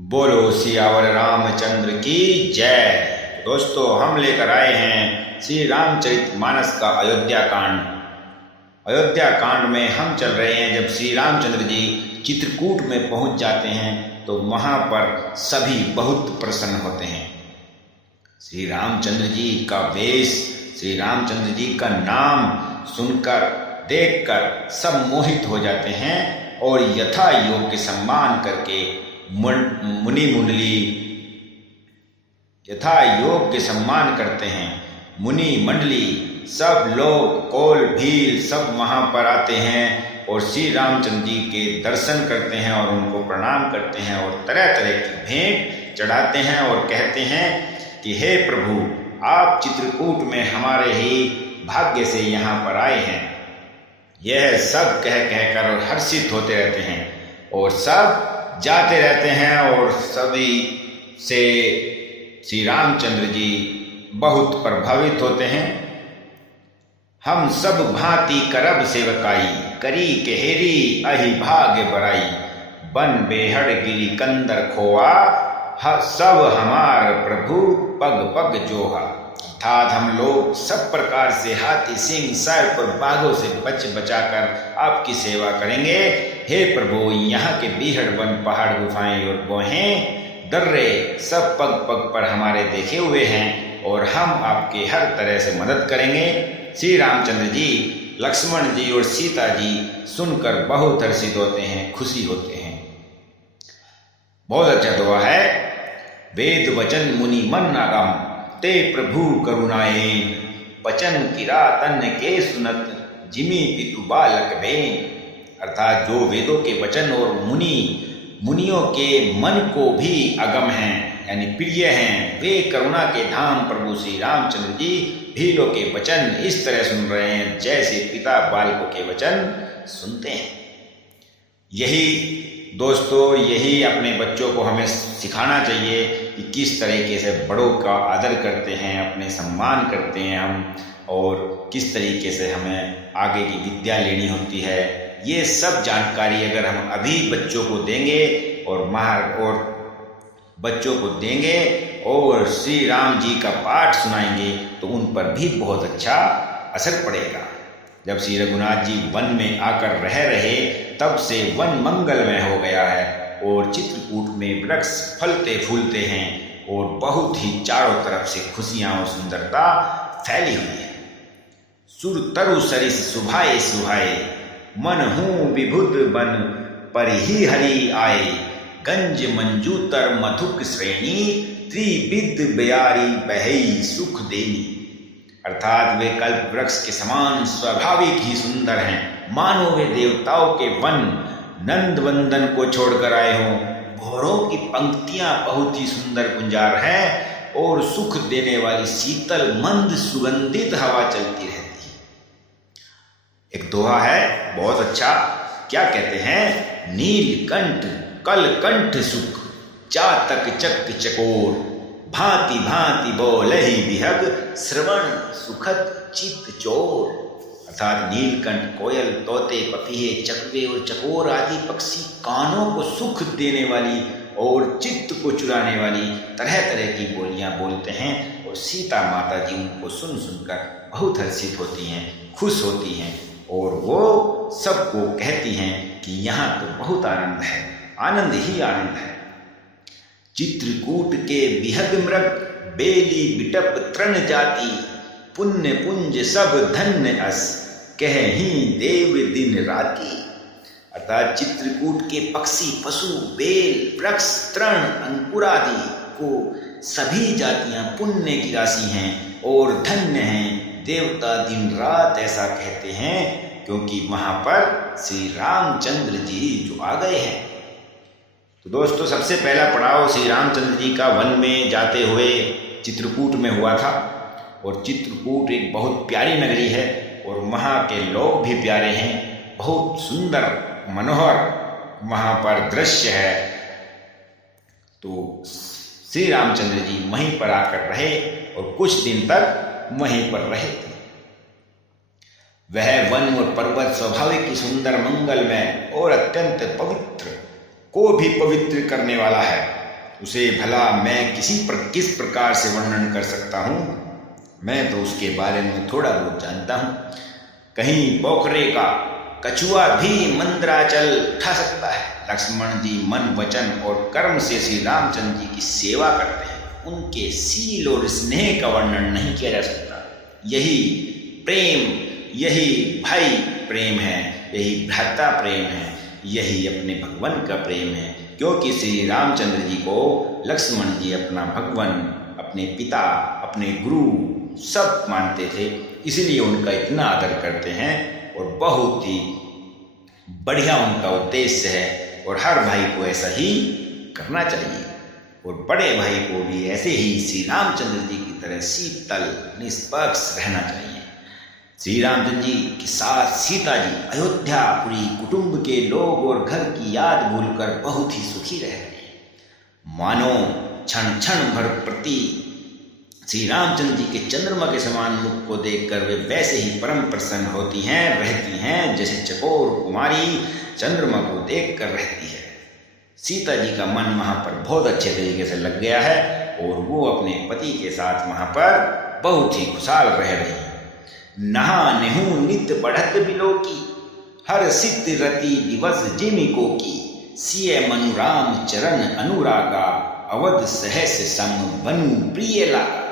बोलो सियावर रामचंद्र की जय। दोस्तों, हम लेकर आए हैं श्री रामचरितमानस का अयोध्या कांड। अयोध्या कांड में हम चल रहे हैं। जब श्री रामचंद्र जी चित्रकूट में पहुंच जाते हैं तो वहां पर सभी बहुत प्रसन्न होते हैं। श्री रामचंद्र जी का वेश, श्री रामचंद्र जी का नाम सुनकर देखकर सब मोहित हो जाते हैं और यथा योग्य सम्मान करके मुनि मुंडली यथा योग्य सम्मान करते हैं। मुनि मंडली सब लोग कोल भील सब वहां पर आते हैं और श्री रामचंद्र जी के दर्शन करते हैं और उनको प्रणाम करते हैं और तरह तरह की भेंट चढ़ाते हैं और कहते हैं कि हे प्रभु, आप चित्रकूट में हमारे ही भाग्य से यहाँ पर आए हैं। यह सब कह कहकर हर्षित होते रहते हैं और सब जाते रहते हैं और सभी से श्री रामचंद्र जी बहुत प्रभावित होते हैं। हम सब भांति करब सेवकाई, करी केहरी अहि भाग्य बराई, बन बेहड़ गिरी कंदर खोआ, सब हमार प्रभु पग पग जोहा। अर्थात हम लोग सब प्रकार से हाथी सिंह सर्प और बाघों से बच बचाकर आपकी सेवा करेंगे। हे प्रभु, यहाँ के बीहड़ वन पहाड़ गुफाएं और गोहें दर्रे सब पग पग पर हमारे देखे हुए हैं और हम आपके हर तरह से मदद करेंगे। श्री रामचंद्र जी, लक्ष्मण जी और सीता जी सुनकर बहुत हर्षित होते हैं, खुशी होते हैं। बहुत अच्छा दुआ है। वेद वचन मुनि मन आगम, ते प्रभु करुणाए, बचन किरातन के सुनत, जिमी पितु बालक बेन। अर्थात जो वेदों के वचन और मुनियों के मन को भी अगम हैं यानी प्रिय हैं, वे करुणा के धाम प्रभु श्री रामचंद्र जी भीलों के वचन इस तरह सुन रहे हैं जैसे पिता बालकों के वचन सुनते हैं। यही दोस्तों, यही अपने बच्चों को हमें सिखाना चाहिए कि किस तरीके से बड़ों का आदर करते हैं, अपने सम्मान करते हैं हम, और किस तरीके से हमें आगे की विद्या लेनी होती है। ये सब जानकारी अगर हम अभी बच्चों को देंगे और बच्चों को देंगे और श्री राम जी का पाठ सुनाएंगे तो उन पर भी बहुत अच्छा असर पड़ेगा। जब श्री रघुनाथ जी वन में आकर रह रहे तब से वन मंगलमय हो गया है और चित्रकूट में वृक्ष फलते फूलते हैं और बहुत ही चारों तरफ से खुशियां और सुंदरता फैली हुई है। सुर तरु सरिस सुभाए सुहाए, मन हूँ विभुद बन पर ही हरि आए, गंज मंजूतर मधुक श्रेणी, त्रिविद बयारी बहई सुख देनी। अर्थात वे कल्प वृक्ष के समान स्वाभाविक ही सुंदर हैं, मानो वे देवताओं के वन नंद वंदन को छोड़कर आए हों। भौरों की पंक्तियां बहुत ही सुंदर गुंजार हैं और सुख देने वाली शीतल मंद सुगंधित हवा चलती रहती है। एक दोहा है बहुत अच्छा, क्या कहते हैं? नीलकंठ कलकंठ सुख, चातक चक चकोर, भांति भांति बोलहि विहग, श्रवण सुखद चित्त चोर। अर्थात नीलकंठ, कोयल, तोते, पपीहे, चकवे और चकोर आदि पक्षी कानों को सुख देने वाली और चित्त को चुराने वाली तरह तरह की बोलियां बोलते हैं और सीता माता जी उनको सुन सुनकर बहुत हर्षित होती हैं, खुश होती हैं और वो सबको कहती हैं कि यहाँ तो बहुत आनंद है, आनंद ही आनंद है। चित्रकूट के विहग मृग, बेली बिटप तृण जाति, पुण्य पुंज सब धन्य अस, कहहीं देव दिन राति। अर्थात चित्रकूट के पक्षी, पशु, बेल, वृक्ष, तृण, अंकुर आदि को सभी जातियां पुण्य की राशि हैं और धन्य हैं। देवता दिन रात ऐसा कहते हैं क्योंकि वहां पर श्री रामचंद्र जी जो आ गए हैं। तो दोस्तों, सबसे पहला पड़ाव श्री रामचंद्र जी का वन में जाते हुए चित्रकूट में हुआ था और चित्रकूट एक बहुत प्यारी नगरी है और वहाँ के लोग भी प्यारे हैं। बहुत सुंदर मनोहर वहाँ पर दृश्य है। तो श्री रामचंद्र जी वहीं पर आकर रहे और कुछ दिन तक वहीं पर रहे थे। वह वन और पर्वत स्वाभाविक ही सुंदर, मंगलमय और अत्यंत पवित्र को भी पवित्र करने वाला है। उसे भला मैं किस प्रकार से वर्णन कर सकता हूँ? मैं तो उसके बारे में थोड़ा बहुत जानता हूँ। कहीं पोखरे का कछुआ भी मंदराचल उठा सकता है। लक्ष्मण जी मन, वचन और कर्म से श्री रामचंद्र जी की सेवा करते हैं। उनके सील और स्नेह का वर्णन नहीं किया जा सकता। यही प्रेम, यही भाई प्रेम है, यही भ्राता प्रेम है, यही अपने भगवान का प्रेम है। क्योंकि श्री रामचंद्र जी को लक्ष्मण जी अपना भगवान, अपने पिता, अपने गुरु सब मानते थे, इसलिए उनका इतना आदर करते हैं और बहुत ही बढ़िया उनका उद्देश्य है। और हर भाई को ऐसा ही करना चाहिए और बड़े भाई को भी ऐसे ही श्री रामचंद्र जी की तरह शीतल निष्पक्ष रहना चाहिए। श्री रामचंद्र जी के साथ सीता जी अयोध्यापुरी कुटुंब के लोग और घर की याद भूलकर बहुत ही सुखी रह रहे हैं। मानो क्षण क्षण भर प्रति श्री रामचंद्र जी के चंद्रमा के समान मुख को देखकर वे वैसे ही परम प्रसन्न होती हैं, रहती हैं, जैसे चकोर कुमारी चंद्रमा को देखकर रहती है। सीता जी का मन वहां पर बहुत अच्छे तरीके से लग गया है और वो अपने पति के साथ वहां पर बहुत ही खुशहाल रह रही है। नहा नेहू नित बढ़त बिलो की, हर सित रति दिवस जिमिको की, सिय मनु राम चरण अनुरागा, अवध सहस सम बनु प्रिय लागा।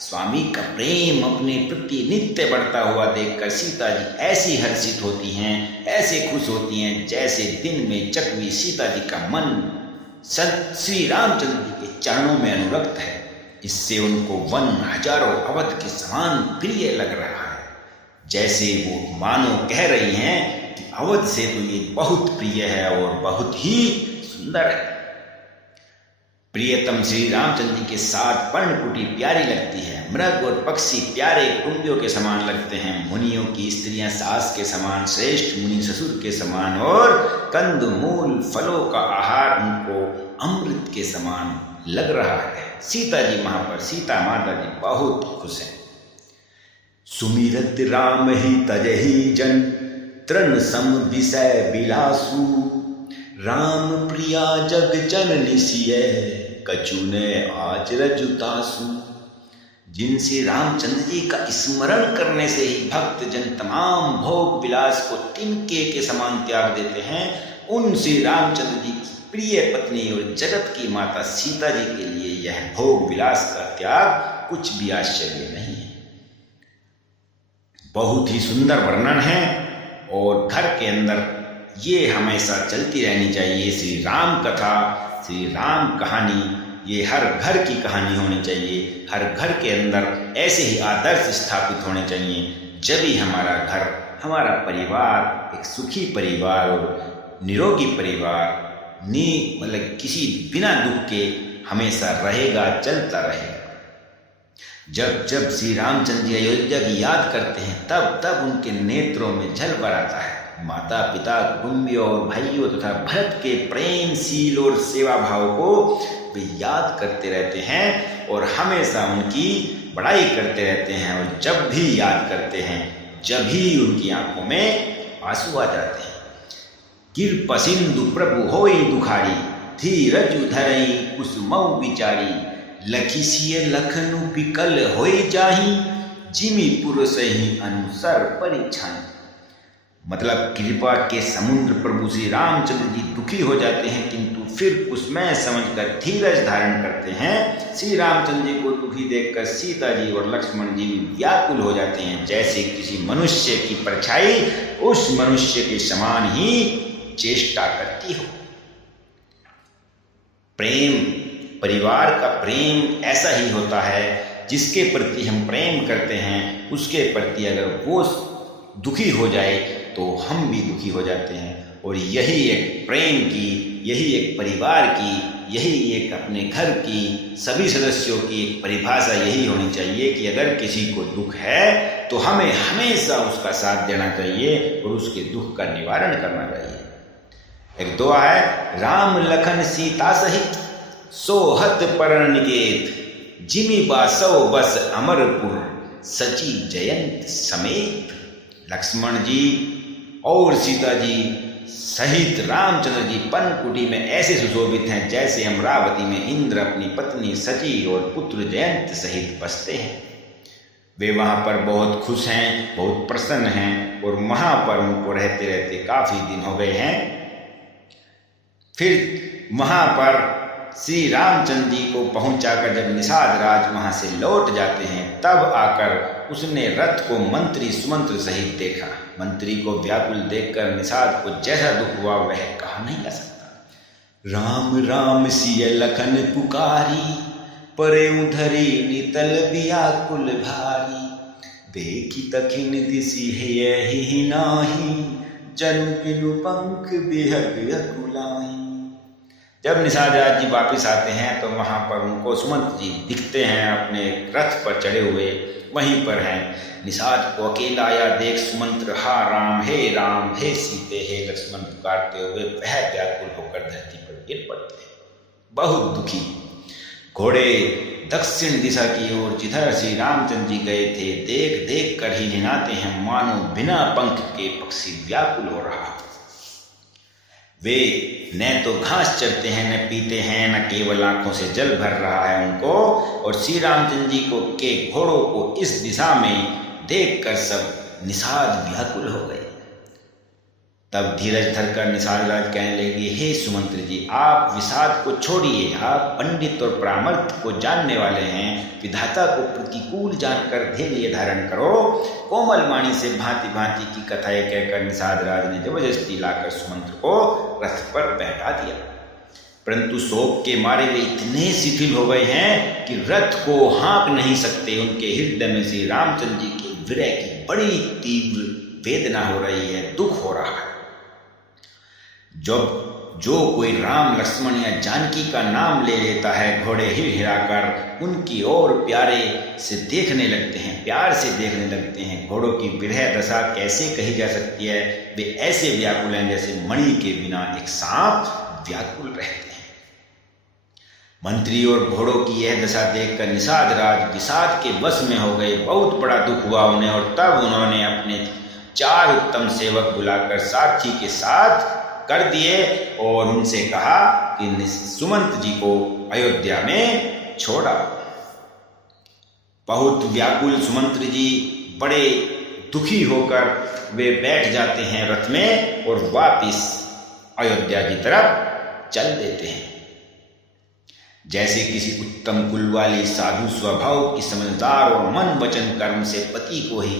स्वामी का प्रेम अपने प्रति नित्य बढ़ता हुआ देखकर सीता जी ऐसी हर्षित होती हैं, ऐसे खुश होती हैं, जैसे दिन में चकवी सीता जी का मन श्री रामचंद्र जी के चरणों में अनुरक्त है। इससे उनको वन हजारों अवध के समान प्रिय लग रहा है, जैसे वो मानो कह रही हैं कि अवध से तो ये बहुत प्रिय है और बहुत ही सुंदर है। प्रियतम श्री रामचंद्र जी के साथ पर्णकुटी प्यारी लगती है। मृग और पक्षी प्यारे कुटुंबियों के समान लगते हैं। मुनियों की स्त्रियां सास के समान, श्रेष्ठ मुनि ससुर के समान और कंद मूल फलों का आहार उनको अमृत के समान लग रहा है। सीता जी वहां पर, सीता माता जी बहुत खुश हैं। सुमिरत राम ही तजहि जन, तृण सम विषय विलासु, राम प्रिया जग जननि सिय, कछु ने आज रजुतासु। जिनसे रामचंद्र जी का स्मरण करने से ही भक्त जन तमाम भोग विलास को तिनके के समान त्याग देते हैं, उन श्री रामचंद्र जी की प्रिय पत्नी और जगत की माता सीता जी के लिए यह भोग विलास का त्याग कुछ भी आश्चर्य नहीं है। बहुत ही सुंदर वर्णन है और घर के अंदर ये हमेशा चलती रहनी चाहिए। श्री राम कथा, श्री राम कहानी, ये हर घर की कहानी होनी चाहिए। हर घर के अंदर ऐसे ही आदर्श स्थापित होने चाहिए, जब ही हमारा घर, हमारा परिवार एक सुखी परिवार और निरोगी परिवार मतलब किसी बिना दुख के हमेशा रहेगा, चलता रहेगा। जब जब श्री रामचंद्र जी अयोध्या की याद करते हैं, तब तब उनके नेत्रों में झल भर आता है। माता पिता, कुटुंबियों और भाइयों तथा भरत के प्रेमशील और सेवा भाव को वे याद करते रहते हैं और हमेशा उनकी बड़ाई करते रहते हैं। और जब भी याद करते हैं, जब ही उनकी आंखों में आंसू आ जाते हैं। कृपा सिंधु प्रभु होई दुखारी, धीरज धरई कुसुमऊ विचारी, लखिसिय लखनु विकल होई जाही, जिमि पुरुष ही अनुसर परिछन। मतलब कृपा के समुद्र प्रभु श्री रामचंद्र जी दुखी हो जाते हैं, किंतु फिर उसमें समझकर धीरज धारण करते हैं। श्री रामचंद्र जी को दुखी देखकर सीता जी और लक्ष्मण जी भी व्याकुल हो जाते हैं, जैसे किसी मनुष्य की परछाई उस मनुष्य के समान ही चेष्टा करती हो। प्रेम, परिवार का प्रेम ऐसा ही होता है, जिसके प्रति हम प्रेम करते हैं उसके प्रति अगर वो दुखी हो जाए तो हम भी दुखी हो जाते हैं। और यही एक प्रेम की, यही एक परिवार की, यही एक अपने घर की सभी सदस्यों की एक परिभाषा यही होनी चाहिए कि अगर किसी को दुख है तो हमें हमेशा उसका साथ देना चाहिए और उसके दुख का निवारण करना चाहिए। एक दुआ है, राम लखन सीता सहित सोहत परण निकेत, जिमि बासव बस अमरपुर, सची जयंत समेत। लक्ष्मण जी और सीता जी सहित रामचंद्र जी पनकुटी में ऐसे सुशोभित हैं जैसे अमरावती में इंद्र अपनी पत्नी सची और पुत्र जयंत सहित बसते हैं। वे वहाँ पर बहुत खुश हैं, बहुत प्रसन्न हैं और वहाँ पर उनको रहते रहते काफ़ी दिन हो गए हैं। फिर वहाँ पर श्री रामचंद्र जी को पहुँचाकर जब निषाद राज वहाँ से लौट जाते हैं, तब आकर उसने रथ को मंत्री सुमंत्र सहित देखा। मंत्री को व्याकुल देखकर निषाद को जैसा दुख हुआ वह कहा नहीं जा सकता। राम राम सिय लखन पुकारी, परे उधरी नितल व्याकुल भारी, देखी तखिन दिसी है ही नाही, जनु बिनु पंख बिहग अकुलाई। जब निषाद राज जी वापिस आते हैं तो वहाँ पर उनको सुमंत जी दिखते हैं अपने रथ पर चढ़े हुए, वहीं पर हैं। निषाद को अकेला आया देख सुमंत्र हा राम हे सीते हे लक्ष्मण पुकारते हुए वह व्याकुल होकर धरती पर गिर पड़ते हैं, बहुत दुखी। घोड़े दक्षिण दिशा की ओर जिधर श्री रामचंद्र जी गए थे देख देख कर ही निनाते हैं, मानो बिना पंख के पक्षी व्याकुल हो रहा। वे न तो घास चरते हैं न पीते हैं, न केवल आंखों से जल भर रहा है उनको। और श्री रामचंद्र जी को के घोड़ों को इस दिशा में देखकर सब निषाद व्याकुल हो गए। तब धीरज धरकर निषाद राज कहने लगे, हे सुमंत्र जी, आप विषाद को छोड़िए, आप पंडित और परामर्थ को जानने वाले हैं, विधाता को प्रतिकूल जानकर धैर्य धारण करो। कोमल वाणी से भांति भांति की कथाएं कहकर निषाद राज ने जबरदस्ती लाकर सुमंत्र को रथ पर बैठा दिया, परंतु शोक के मारे वे इतने शिथिल हो गए हैं कि रथ को हाँक नहीं सकते। उनके हृदय में श्री रामचंद्र जी के विरह की बड़ी तीव्र वेदना हो रही है, दुख हो रहा है। जब जो कोई राम लक्ष्मण या जानकी का नाम ले लेता है, घोड़े हिलाकर उनकी ओर प्यारे से देखने लगते हैं, प्यार से देखने लगते हैं। घोड़ों की विरह दशा कैसे कही जा सकती है? वे ऐसे व्याकुल हैं जैसे मणि के बिना एक सांप व्याकुल रहते हैं। मंत्री और घोड़ों की यह दशा देखकर निषाद राज विषाद के वश में हो गए, बहुत बड़ा दुख हुआ उन्हें। और तब उन्होंने अपने 4 उत्तम सेवक बुलाकर सारथी के साथ कर दिए और उनसे कहा कि सुमंत जी को अयोध्या में छोड़ा। बहुत व्याकुल सुमंत्र जी बड़े दुखी होकर वे बैठ जाते हैं रथ में और वापिस अयोध्या की तरफ चल देते हैं। जैसे किसी उत्तम कुल वाली साधु स्वभाव की समझदार और मन वचन कर्म से पति को ही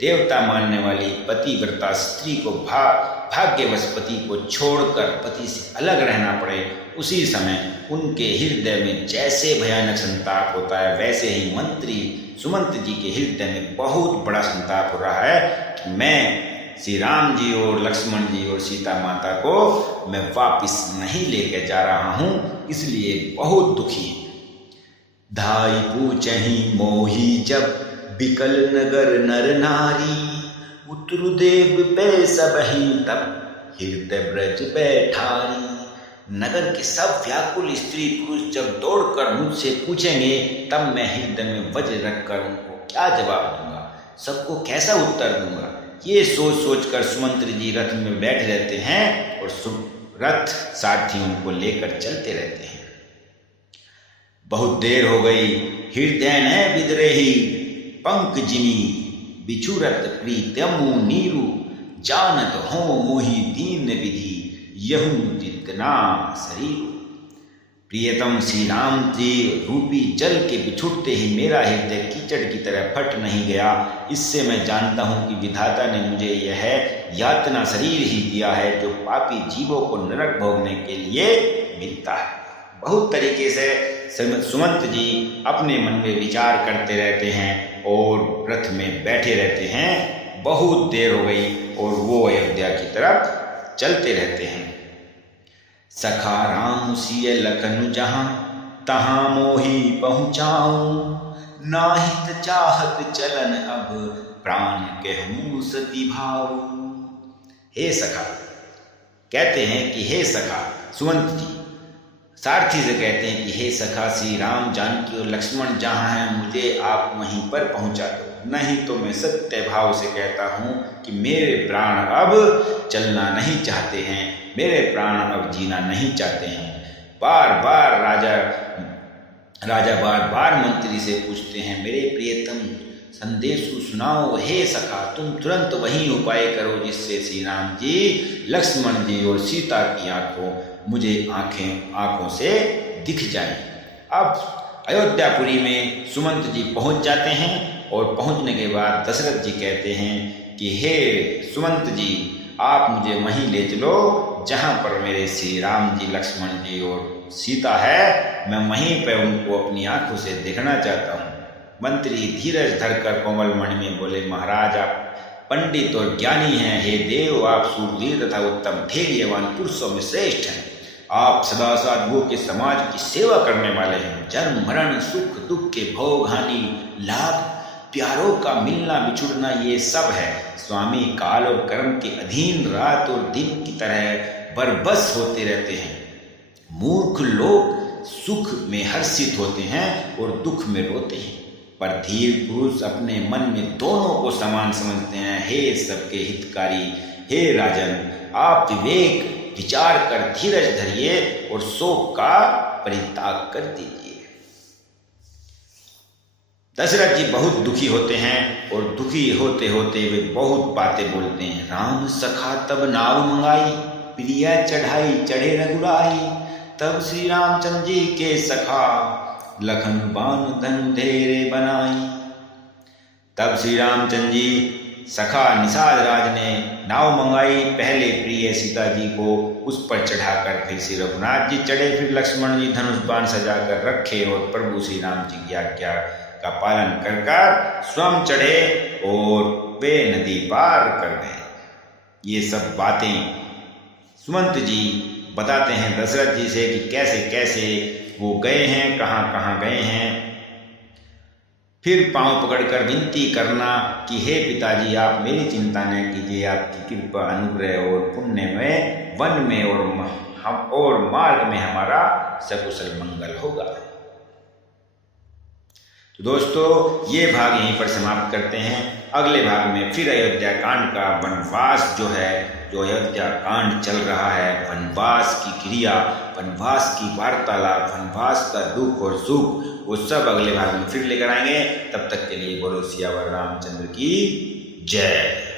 देवता मानने वाली पतिव्रता स्त्री को भाग्यवश पति को छोड़कर पति से अलग रहना पड़े, उसी समय उनके हृदय में जैसे भयानक संताप होता है, वैसे ही मंत्री सुमंत जी के हृदय में बहुत बड़ा संताप हो रहा है कि मैं श्री राम जी और लक्ष्मण जी और सीता माता को मैं वापिस नहीं लेकर जा रहा हूँ, इसलिए बहुत दुखी। धाई पूछहि मोही जब बिकल नगर नर नारी, उतरुदेव पे सबहि तब हृदय ब्रज बैठारी। नगर के सब व्याकुल स्त्री पुरुष जब दौड़कर मुझसे पूछेंगे तब मैं हृदय में वज्र रखकर उनको क्या जवाब दूंगा, सबको कैसा उत्तर दूंगा। ये सोच सोच कर सुमंत्र जी रथ में बैठे रहते हैं और रथ सारथी उनको लेकर चलते रहते हैं। बहुत देर हो गई, हृदय न बिदरेही पंक जिनी, बिछुरत प्रीतमु नीरु, जानत हो मोहि दीन विधि, यहूं जितना शरीर। प्रियतम श्री राम जी रूपी जल के बिछुड़ते ही मेरा हृदय कीचड़ की तरह फट नहीं गया। इससे मैं जानता हूँ कि विधाता ने मुझे यह यातना शरीर ही दिया है जो पापी जीवों को नरक भोगने के लिए मिलता है। बहुत तरीके से सुमंत जी अपने मन में विचार करते रहते हैं और रथ में बैठे रहते हैं। बहुत देर हो गई और वो अयोध्या की तरफ चलते रहते हैं। सखा राम सिय लखन जहाँ, तहाँ मोही पहुँचाऊं, नाहित चाहत चलन अब, प्राण कहूँ सती भाऊ। हे सखा, कहते हैं कि हे सखा, सुमंत जी सारथी से कहते हैं कि हे सखा, श्री राम जानकी और लक्ष्मण जहाँ हैं मुझे आप वहीं पर पहुँचा दो। नहीं तो मैं सत्य भाव से कहता हूँ कि मेरे प्राण अब चलना नहीं चाहते हैं, मेरे प्राण अब जीना नहीं चाहते हैं। बार बार राजा बार बार मंत्री से पूछते हैं, मेरे प्रियतम संदेशु सुनाओ, हे सखा तुम तुरंत वही उपाय करो जिससे श्री राम जी, लक्ष्मण जी और सीता की आंखों से दिख जाए। अब अयोध्यापुरी में सुमंत जी पहुंच जाते हैं और पहुंचने के बाद दशरथ जी कहते हैं कि हे सुमंत जी, आप मुझे वहीं ले चलो जहां पर मेरे श्री राम जी, लक्ष्मण जी और सीता है, मैं वहीं पर उनको अपनी आंखों से देखना चाहता हूँ। मंत्री धीरज धरकर कोमलमणि में बोले, महाराज आप पंडित और ज्ञानी हैं, हे देव आप सूरवीर तथा उत्तम धैर्यवान पुरुषों में श्रेष्ठ हैं। आप सदा साधुओं के समाज की सेवा करने वाले हैं। जन्म मरण सुख दुख के भोग हानि लाभ प्यारों का मिलना बिछुड़ना ये सब है स्वामी काल और कर्म के अधीन रात और दिन की तरह बरबस होते रहते हैं। मूर्ख लोग सुख में हर्षित होते हैं और दुख में रोते हैं, पर धीर पुरुष अपने मन में दोनों को समान समझते हैं। हे सबके हितकारी, हे राजन, आप विवेक विचार कर धीरज धरिए और शोक का परित्याग कर दीजिए। दशरथ जी बहुत दुखी होते हैं और दुखी होते होते वे बहुत बातें बोलते हैं। राम सखा तब नाव मंगाई, प्रिया चढ़ाई चढ़े रघुराई, तब श्री रामचंद्र जी के सखा, लखन बान धनु धैर्य बनाई। तब श्री रामचंद्र जी सखा निषाद राज ने नाव मंगाई, पहले प्रिय सीता जी को उस पर चढ़ाकर फिर श्री रघुनाथ जी चढ़े, फिर लक्ष्मण जी धनुष बाण सजाकर रखे और प्रभु श्री राम जी की आज्ञा का पालन कर स्वयं चढ़े और वे नदी पार कर गए। ये सब बातें सुमंत जी बताते हैं दशरथ जी से कि कैसे कैसे वो गए हैं, कहाँ कहाँ गए हैं। फिर पांव पकड़कर विनती करना कि हे पिताजी आप मेरी चिंता न कीजिए, आपकी कृपा अनुग्रह और पुण्य में वन में और मार्ग में हमारा सकुशल मंगल होगा। तो दोस्तों ये भाग यहीं पर समाप्त करते हैं। अगले भाग में फिर अयोध्या कांड का वनवास जो अयोध्या कांड चल रहा है, वनवास की क्रिया, वनवास की वार्तालाप, वनवास का दुख और सुख, वो सब अगले भाग में फिर लेकर आएंगे। तब तक के लिए बोलो सियावर रामचंद्र की जय।